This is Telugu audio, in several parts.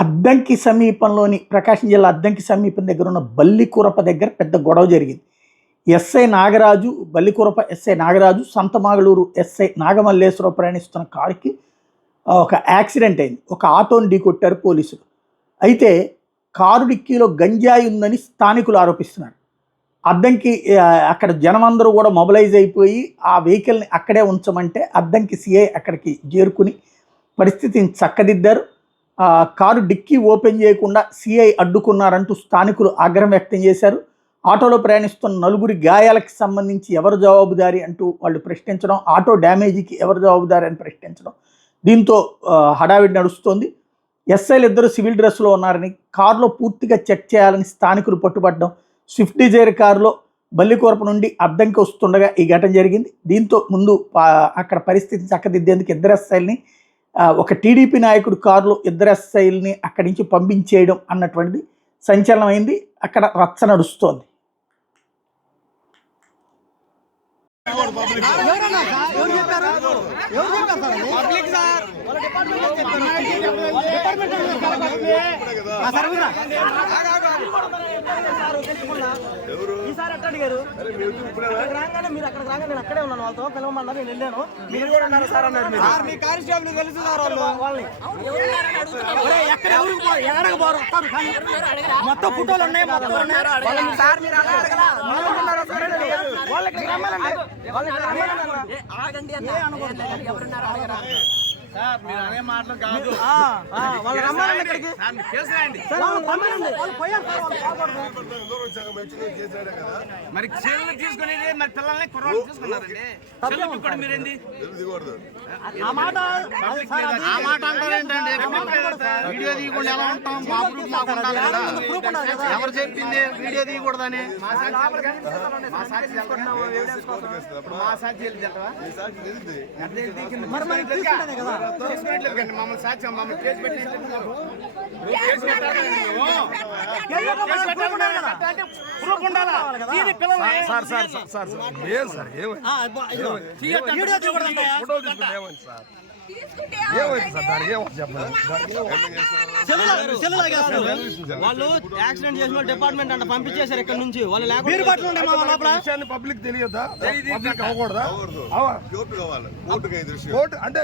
అద్దంకి సమీపంలోని ప్రకాశం జిల్లా అద్దంకి సమీపం దగ్గర ఉన్న బల్లికురప దగ్గర పెద్ద గొడవ జరిగింది. SI Nagaraju, Ballikurava SI Nagaraju, Santhamaguluru SI Nagamalleswararao ప్రయాణిస్తున్న కారుకి ఒక యాక్సిడెంట్ అయింది. ఒక ఆటోని ఢీకొట్టారు పోలీసులు. అయితే కారు డిక్కీలో గంజాయి ఉందని స్థానికులు ఆరోపిస్తున్నారు. అద్దంకి అక్కడ జనమందరూ కూడా మొబిలైజ్ అయిపోయి ఆ వెహికల్ని అక్కడే ఉంచమంటే అద్దంకి సిఐ అక్కడికి చేరుకుని పరిస్థితిని చక్కదిద్దారు. కారు డిక్కీ ఓపెన్ చేయకుండా సిఐ అడ్డుకున్నారంటూ స్థానికులు ఆగ్రహం వ్యక్తం చేశారు. ఆటోలో ప్రయాణిస్తున్న నలుగురి గాయాలకు సంబంధించి ఎవరు జవాబుదారి అంటూ వాళ్ళు ప్రశ్నించడం, ఆటో డ్యామేజీకి ఎవరు జవాబుదారి అని ప్రశ్నించడం, దీంతో హడావిడి నడుస్తోంది. ఎస్ఐలు ఇద్దరు సివిల్ డ్రెస్లో ఉన్నారని, కారులో పూర్తిగా చెక్ చేయాలని స్థానికులు పట్టుబట్టడం, స్విఫ్ట్ డిజైర్ కారులో బల్లికురప నుండి అద్దంకి వస్తుండగా ఈ ఘటన జరిగింది. దీంతో ముందు అక్కడ పరిస్థితిని చక్కదిద్దేందుకు ఇద్దరు ఎస్ఐల్ని, ఒక టీడీపీ నాయకుడు కారులో ఇద్దరు ఎస్ఐల్ని అక్కడి నుంచి పంపించేయడం అన్నటువంటిది సంచలనమైంది. అక్కడ రచ్చ నడుస్తోంది. ఈసారి అట్లా అడిగారు, రాగానే మీరు అక్కడ రాగా నేను అక్కడే ఉన్నాను, వాళ్ళతో పిలవమన్నారు, నేను వెళ్ళాను. మీరు కూడా ఉన్నారు సార్ అన్నారు. మీ కానిస్టేబుల్ తెలుసున్నారు వాళ్ళని. ఎక్కడ ఎక్కడికి పోరు మొత్తం ఫోటోలు ఉన్నాయి, మొత్తం సార్ మీరు అలా అడగలా. వాళ్ళకి రమ్మనండి, వాళ్ళకి రమ్మనండి. ఆగండి అన్న ఎవరున్నారు అడగరా సార్, మీరు అనే మాటలు కాదు. వాళ్ళు రమ్మనండి ఇక్కడికి, వాళ్ళు పోయారు మరి చీరలు తీసుకుని మరి పిల్లల్ని కుర్రాళ్ళు తీసుకున్నారండి. మీరేంది ఆ మాట అంటారేంటండి? వీడియో తీయకుండా ఎలా ఉంటాం? ఎవరు చెప్పింది వీడియో తీయకూడదని? మా మమ్మల్ని సాక్ష్యం మమ్మల్ని కేసు పెట్టి వాళ్ళు యాక్సిడెంట్ చేసిన డిపార్ట్మెంట్ అంట పంపించేశారు ఇక్కడ నుంచి. వాళ్ళు లేకుండా పబ్లిక్ తెలియదా? పబ్లిక్ అవ్వకూడదా? అంటే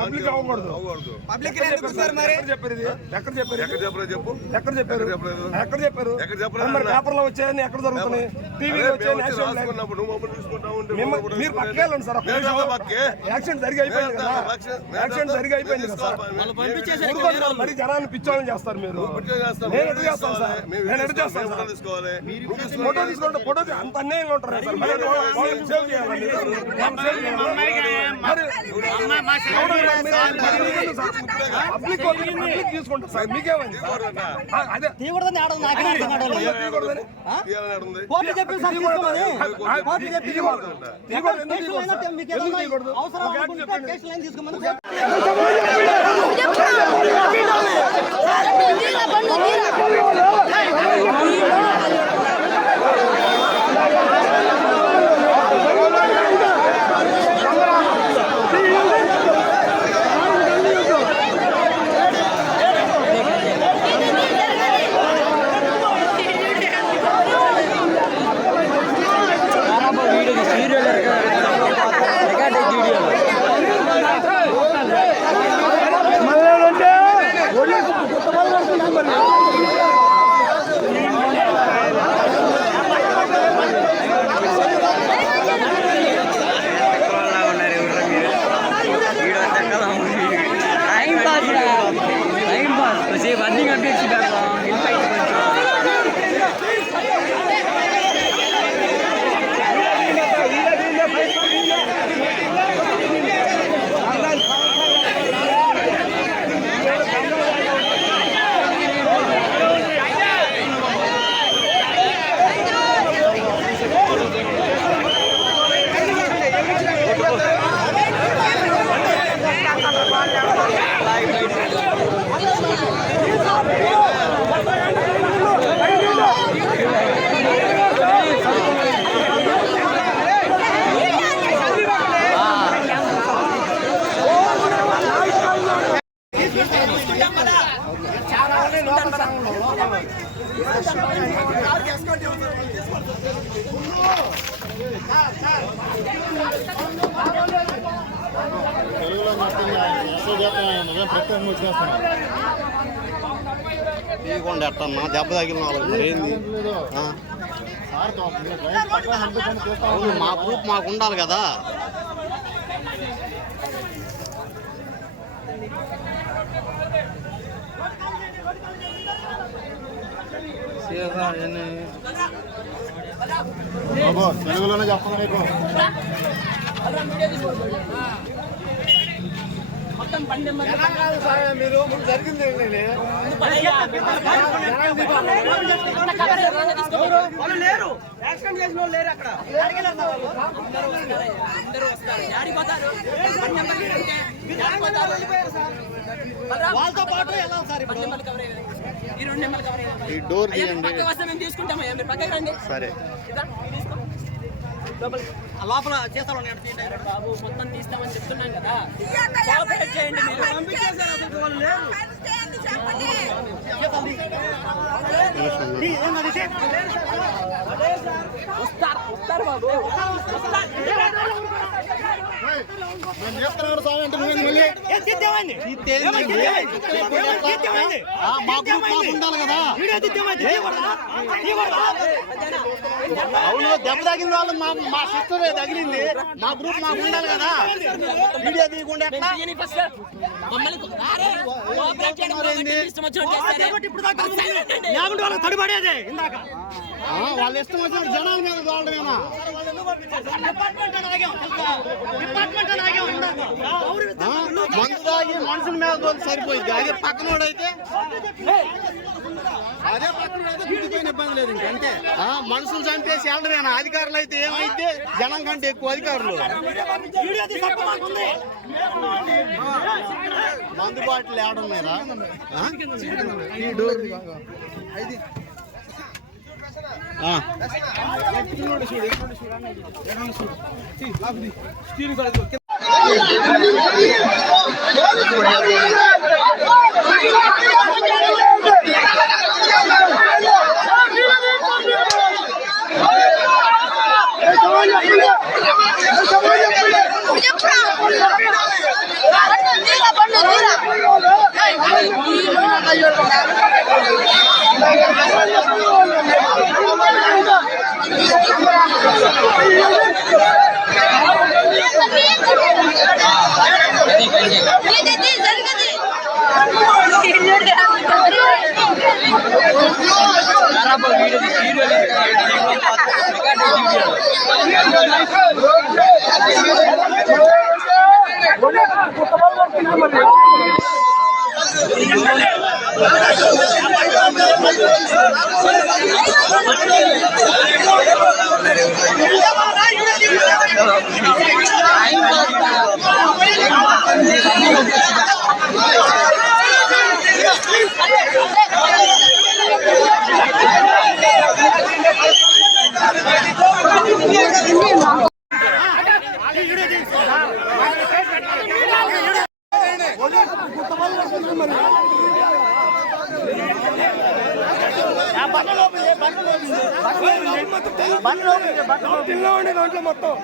పబ్లిక్ అవ్వకూడదు. పబ్లిక్ చెప్పారు ఇది ఎక్కడ చెప్పారు? ఎక్కడ చెప్పారు? ఎక్కడ చెప్పారు? మరి పేపర్లో వచ్చాయని ఎక్కడ జరుగుతున్నాయి? టీవీలో వచ్చాయని మీరు పట్టుకెళ్ళండి సార్. యాక్సిడెంట్ జరిగి అయిపోయింది కదా, యాక్సిడెంట్ జరిగి అయిపోయింది కదా సార్. మరి జనాన్ని పిచ్చోళ్ళని చేస్తారు మీరు. నేను ఎటు చేస్తాను సార్? నేను ఎటు చేస్తాను సార్? ఫోటో తీసుకుంటే ఫోటో అంత అన్యాయంగా ఉంటారు సార్. పబ్లిక్ తీసుకుంటారు సార్. మీకేమైంది? అదే తీయకూడదని Live. తీయకుండా ఎట్టన్నా దెబ్బ తగిలిన వాళ్ళకి మరి ఏంది అవును మా ప్రూఫ్ మాకు ఉండాలి కదా తెలుగులోనే చెప్పండి నీకు మీరు జరిగింది వాళ్ళు లేరు, యాక్సిడెంట్ చేసిన వాళ్ళు లేరు అక్కడ. వాళ్ళతో పాటు ఎలా సార్ ఈ డోర్ తీయండి సరే లోపల చేస్తారు బాబు మొత్తం తీస్తామని చెప్తున్నాం కదా చేయండి మీరు పంపించేశారు అసలు వాళ్ళు లేరు. వస్తారు బాబు ఉండాలి కదా అవును దెబ్బ తగిలిన వాళ్ళు మా సిస్టర్ తగిలింది మా గ్రూప్ మాకు ఉండాలి కదా వీడియో తీయకుండా తడిపడేదే ఇందాక వాళ్ళ ఇష్టం వచ్చిన జనాల మీద దోడమేనా మందు తాగి మనుషుల మీద తోలి సరిపోయింది అదే పక్కనోడైతే గుడ్డిపోయిన ఇబ్బంది లేదు ఇంకంటే మనుషులు చంపేసి వెళ్ళడమేనా అధికారులు అయితే ఏమైతే జనం కంటే ఎక్కువ అధికారులు మందు బాటిల్ వేయడం మీరా దాంట్లో మొత్తం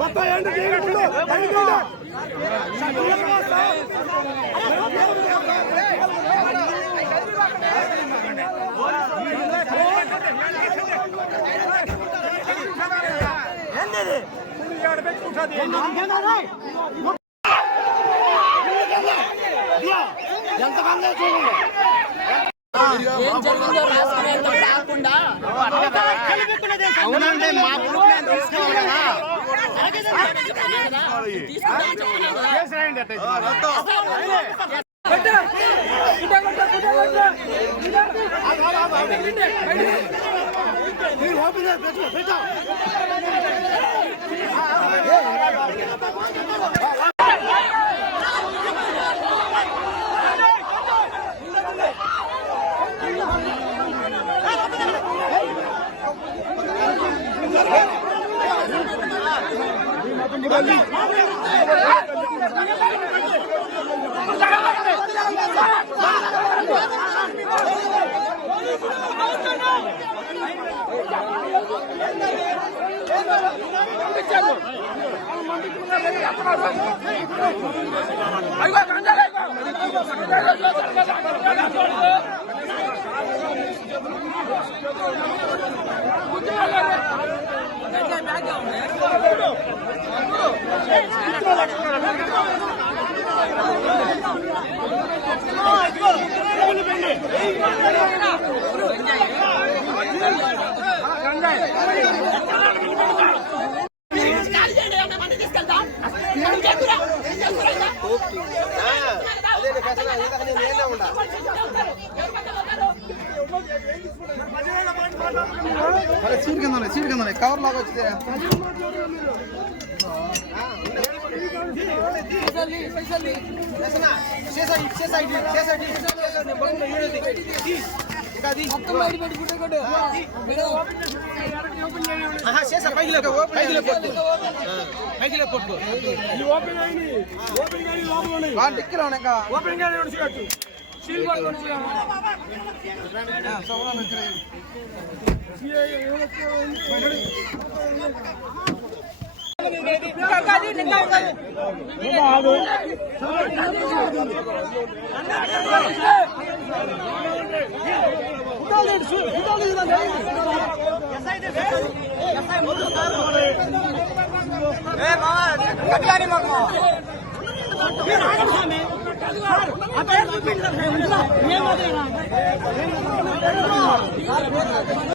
మొత్తం ఎంతమంది చూడండి ఏం జరిగిందో రాసుకునేంత కాకుండా అవునంటే మా గ్రూప్ నేను తీసుకోవాలి కదా. తీసుకుంటామని చెప్తున్నాను కదా. సీట్ కింద కవర్ లాగా వచ్చింది.